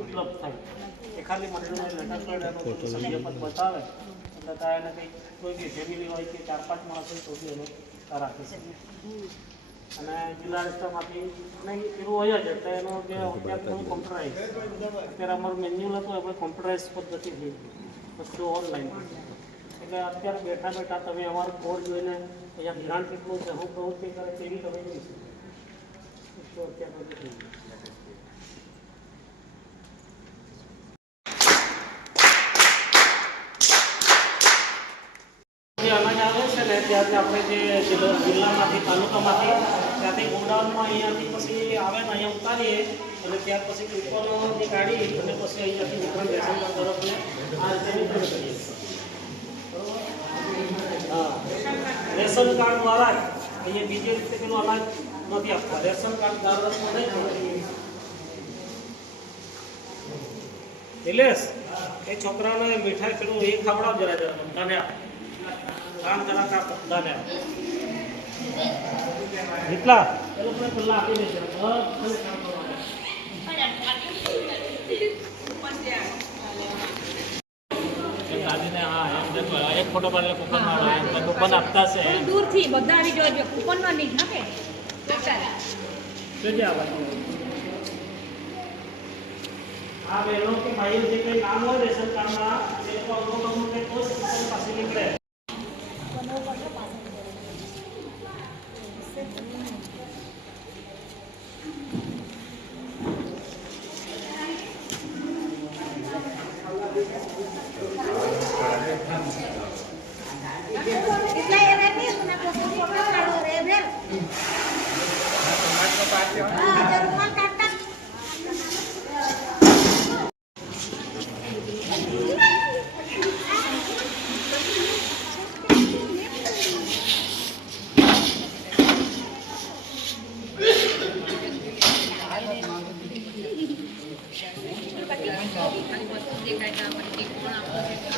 ઉપલબ્ધ થાય એ ખાલી મંડળનો લેટર પેડ એનો સભ્યપદ બતાવે એટલે ત્યાં એને કંઈક કોઈ બી ફેમિલી હોય કે 4-5 માણસ હોય તો બી એને રાખી શકે અને જિલ્લા રસ્તામાંથી નહીં એવું હોય જ એટલે એનો જે અત્યારે કોમ્પ્યુટરાઇઝ અત્યારે અમારું મેન્યુઅલ હતું આપણે કોમ્પ્યુટરાઇઝ પદ્ધતિ થઈ બધું ઓનલાઈન એટલે અત્યારે બેઠા બેઠા તમે અમારું કોડ જોઈને અહીંયા જ્ઞાન કેટલું છે હું પ્રવૃત્તિ કરે તેવી તમે જોઈ શકો અત્યારે બધું થઈ ગયું. અનાજ આવે છે ને ત્યારથી આપણે જે જિલ્લામાંથી તાલુકામાંથી ત્યાંથી ગોડાઉનમાં અહીંયાથી પછી આવે ને અહીંયા ઉતારીએ અને ત્યાર પછી ઉપરથી કાઢી અને પછી અહીંયાથી વિતરણ રેશન કાર્ડ તરફને આ રીતે વિતરણ કરીએ. હા, રેશન કાર્ડ દ્વારા જ અહીંયા બીજી રીતે પેલું અનાજ નથી આપતા, રેશન કાર્ડ દ્વારા નહીં. નિલેશ એ છોકરાઓને મીઠાઈ પેલું એ ખવડાવ જરા તને કામ કરા પતલાને કેટલા એ લોકોને પેલા આપી દેશે દાદીને. હા એક ફોટો પાડે કૂપન આવે કૂપન આપતા છે દૂરથી બધા આવી જોજો કૂપન નો નહીં નાખે જોજે આ બહેનો કે ભાઈઓ જે કંઈ નામ હોય રેશન કાર્ડમાં એ લોકો અમુક કંઈ તો જ કૂપન પાસે નીકળે. દેખાય